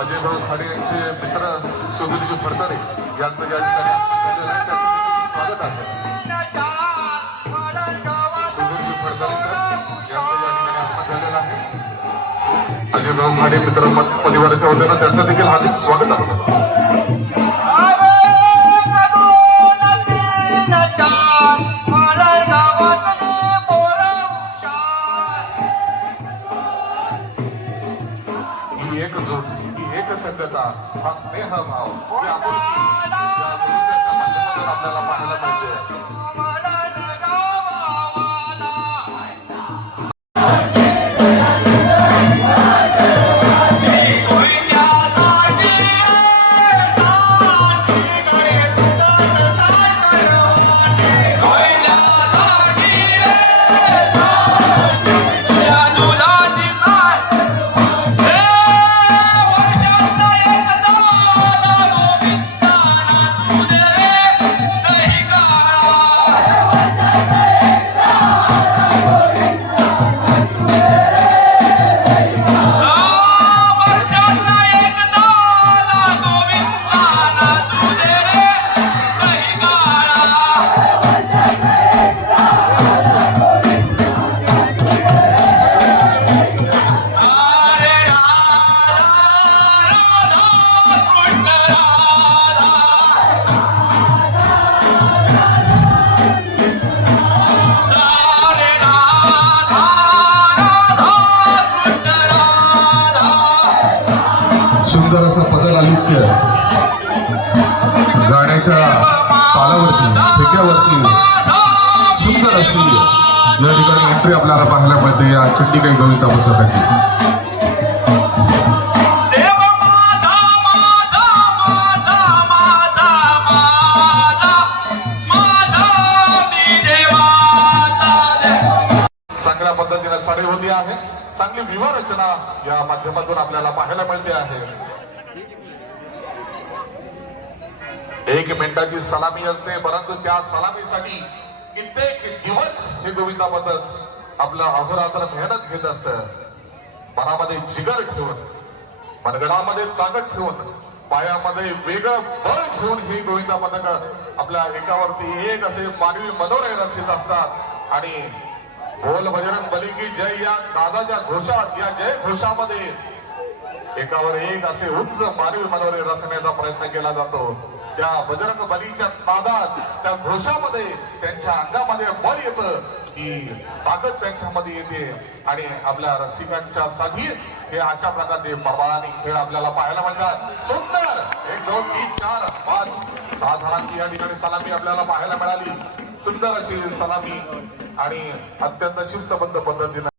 अजय भाऊ खाडे यांचे मित्र सुधीरजी फडतरे यांचं या ठिकाणी स्वागत आहे. सुधीरजी फडतरे यांचं या ठिकाणी आगमन झालेलं आहे खाडे मित्र परिवाराच्या वतीनं त्यांचं देखील हार्दिक स्वागत आहे. एक हा स्नेहभाव आपल्याला पाहायला मिळते. सुंदर असं पदल आलित्य गाण्याच्या तालावरती ठेक्यावरती सुंदर अशी या ठिकाणी एंट्री आपल्याला पाहायला मिळते. या चंडिकाई गोविंदा पथकाची. देव माझा माझा माझा माझा माझा माझा मी देवाचा देव चांगल्या पद्धतीने साडी होती आहे. चांगली विवाह रचना या माध्यमातून आपल्याला पाहायला मिळते आहे. एक मिनिटाची सलामी असते परंतु त्या सलामीसाठी कित्येक दिवस हे गोविंदा पथक आपलं अहोरात्र मेहनत घेत असत. मनामध्ये जिगर ठेवून मनगडामध्ये ताकद ठेवून पायामध्ये वेगळं बळ ठेवून ही गोविंदा पथक आपल्या एकावरती एक असे मानवी मनोरे रचित असतात. आणि बोल बजरंग बली की जय या दादाच्या घोषात या जय घोषामध्ये एकावर एक असे उंच मानवी मनोरे रचण्याचा प्रयत्न केला जातो. त्या बजरंग बलीच्या नादात त्या घोषामध्ये त्यांच्या अंगामध्ये बल येतं. की ताकद त्यांच्यामध्ये येते. आणि आपल्या रसिकांच्या साठी हे अशा प्रकारचे परवानी खेळ आपल्याला पाहायला मिळतात. सुंदर! एक दोन तीन चार पाच. सहा जणांची या ठिकाणी सलामी आपल्याला पाहायला मिळाली. सुंदर अशी सलामी आणि अत्यंत शिस्तबद्ध पद्धतीनं